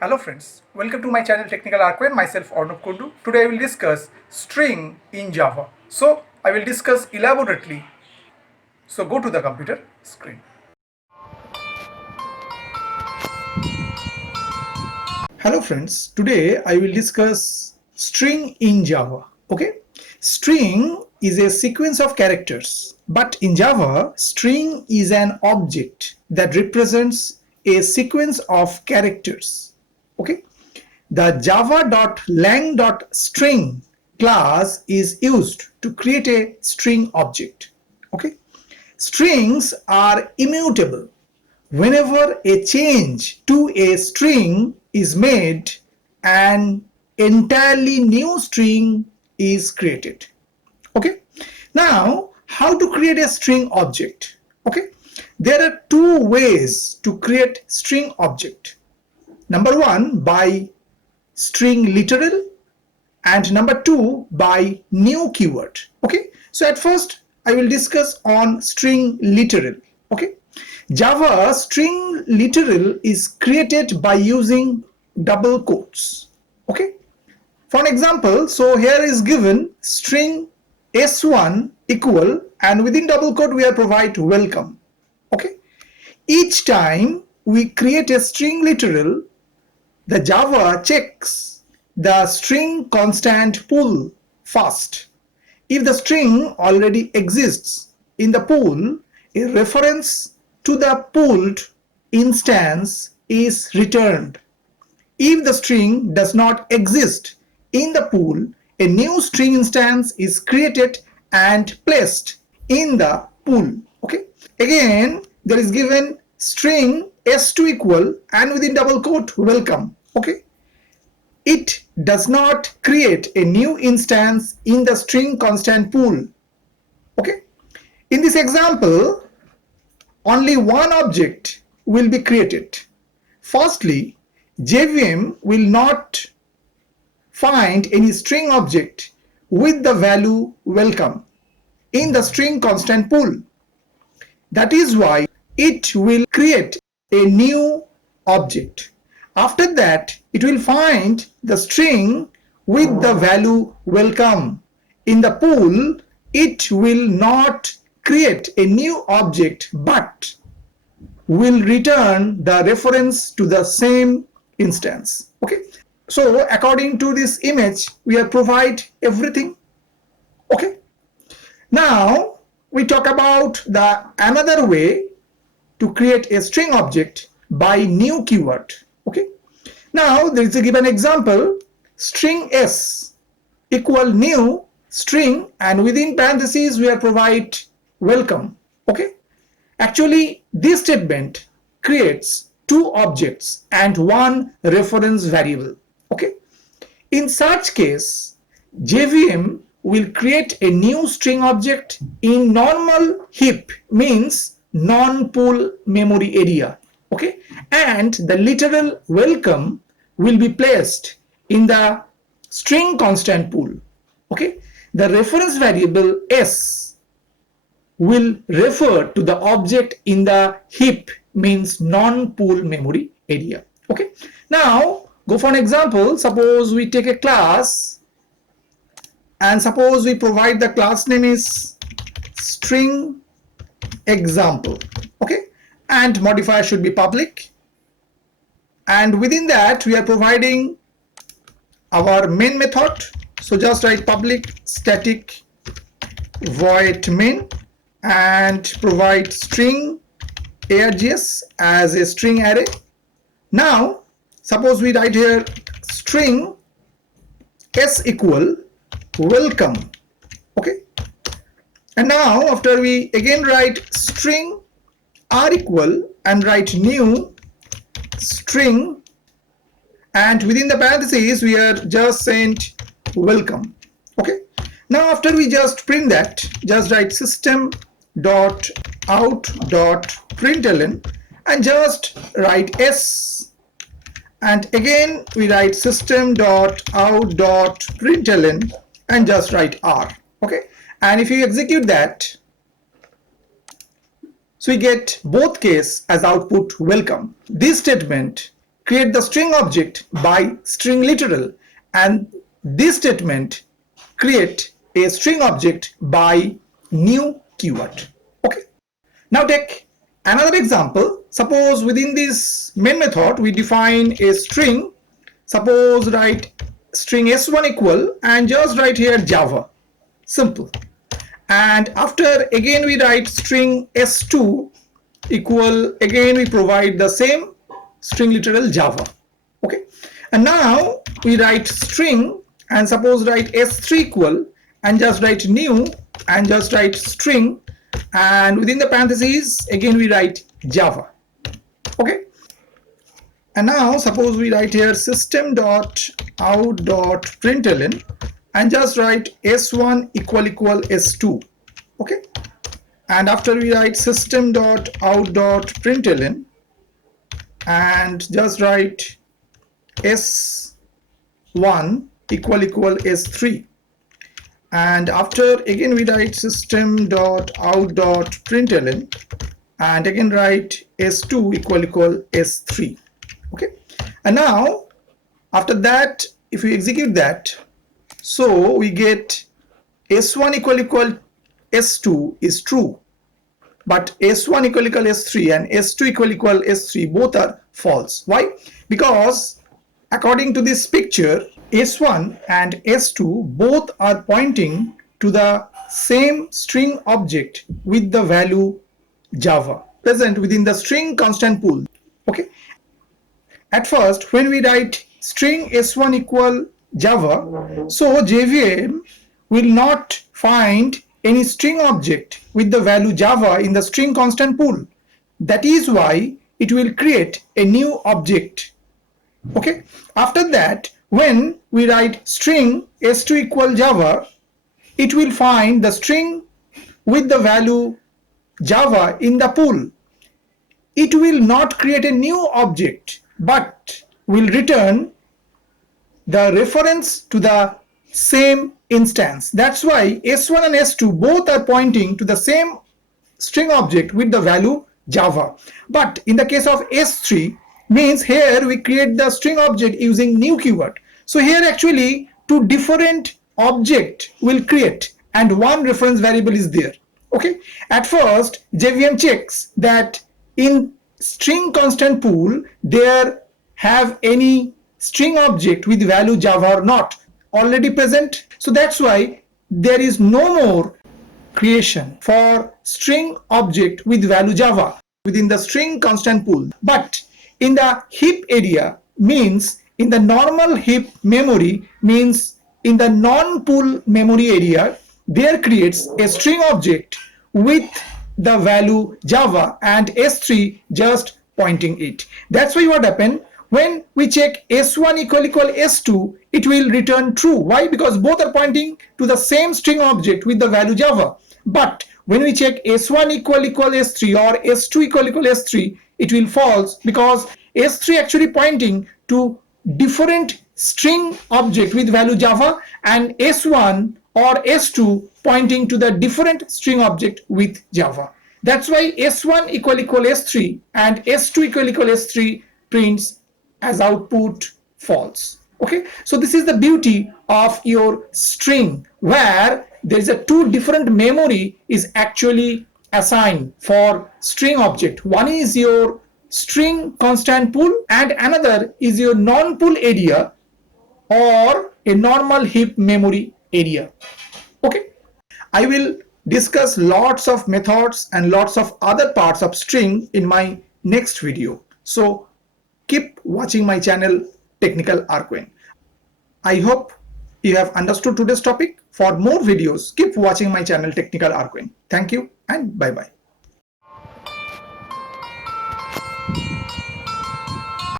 Hello friends, welcome to my channel Technical Arcade. Myself Arnab Kundu. Today I will discuss string in Java. So I will discuss elaborately. So go to the computer screen. Hello friends, today I will discuss string in Java. Okay, string is a sequence of characters, but in Java, string is an object that represents a sequence of characters. Okay, the java.lang.String class is used to create a string object. Okay, strings are immutable. Whenever a change to a string is made, an entirely new string is created. Okay, now how to create a string object? Okay, there are two ways to create string object. Number one, by string literal, and number two, by new keyword. Okay, so at first I will discuss on string literal. Okay, Java string literal is created by using double quotes. Okay, for an example, so here is given string s1 equal, and within double quote we are provide welcome. Okay, each time we create a string literal, the Java checks the string constant pool first. If the string already exists in the pool, a reference to the pooled instance is returned. If the string does not exist in the pool, a new string instance is created and placed in the pool. Okay. Again, there is given string s2 equal, and within double quote welcome. Okay. It does not create a new instance in the string constant pool. Okay. In this example, only one object will be created. Firstly, JVM will not find any string object with the value welcome in the string constant pool. That is why it will create a new object. After that, it will find the string with the value welcome. In the pool, it will not create a new object but will return the reference to the same instance. Okay, so according to this image we have provide everything. Okay, now we talk about the another way to create a string object by new keyword. Okay, now there is a given example, string s equal new string, and within parentheses we are provide welcome. Okay, actually this statement creates two objects and one reference variable. Okay, in such case JVM will create a new string object in normal heap, means non-pool memory area. Okay, and the literal welcome will be placed in the string constant pool. Okay, the reference variable s will refer to the object in the heap, means non-pool memory area. Okay, now go for an example. Suppose we take a class, and suppose we provide the class name is string example. Okay, and modifier should be public, and within that we are providing our main method. So just write public static void main and provide string args as a string array. Now suppose we write here string s equal welcome. Okay, and now after we again write string r equal and write new string, and within the parentheses we are just sent welcome. Okay, now after we just print that, just write system dot out dot println and just write s, and again we write system dot out dot println and just write r. Okay, and if you execute that, so we get both case as output welcome. This statement create the string object by string literal, and this statement create a string object by new keyword. Okay. Now take another example. Suppose within this main method we define a string. Suppose write string s1 equal and just write here Java. Simple. And after again we write string s2 equal, again we provide the same string literal Java. Okay. And now we write string and suppose write s3 equal and just write new and just write string, and within the parentheses again we write Java. Okay. And now suppose we write here system.out.println and just write s1 equal s2. Okay. And after we write system.out.println and just write s1 equal s3, and after again we write system.out.println and again write s2 equal s3. Okay. And now after that if we execute that, so we get s1 equal s2 is true, but s1 equal s3 and s2 equal s3 both are false. Why? Because according to this picture, s1 and s2 both are pointing to the same string object with the value Java present within the string constant pool. Okay. At first when we write string s1 equal Java, so JVM will not find any string object with the value Java in the string constant pool. That is why it will create a new object. Okay. After that, when we write string s2 equal Java, it will find the string with the value Java in the pool. It will not create a new object, but will return the reference to the same instance. That's why s1 and s2 both are pointing to the same string object with the value Java. But in the case of s3, means here we create the string object using new keyword. So here actually two different object will create and one reference variable is there. Okay. At first JVM checks that in string constant pool there have any string object with value Java or not already present. So that's why there is no more creation for string object with value Java within the string constant pool. But in the heap area, means in the normal heap memory, means in the non-pool memory area, there creates a string object with the value Java and s3 just pointing it. That's why what happened, when we check s1 equal s2, it will return true. Why? Because both are pointing to the same string object with the value Java. But when we check s1 equal s3 or s2 equal s3, it will false because s3 actually pointing to different string object with value Java and s1 or s2 pointing to the different string object with Java. That's why s1 equal s3 and s2 equal s3 prints as output false. Okay, so this is the beauty of your string, where there is a two different memory is actually assigned for string object. One is your string constant pool and another is your non-pool area or a normal heap memory area. Okay, I will discuss lots of methods and lots of other parts of string in my next video. So keep watching my channel Technical Arquin. I hope you have understood today's topic. For more videos, keep watching my channel Technical Arquin. Thank you and bye bye.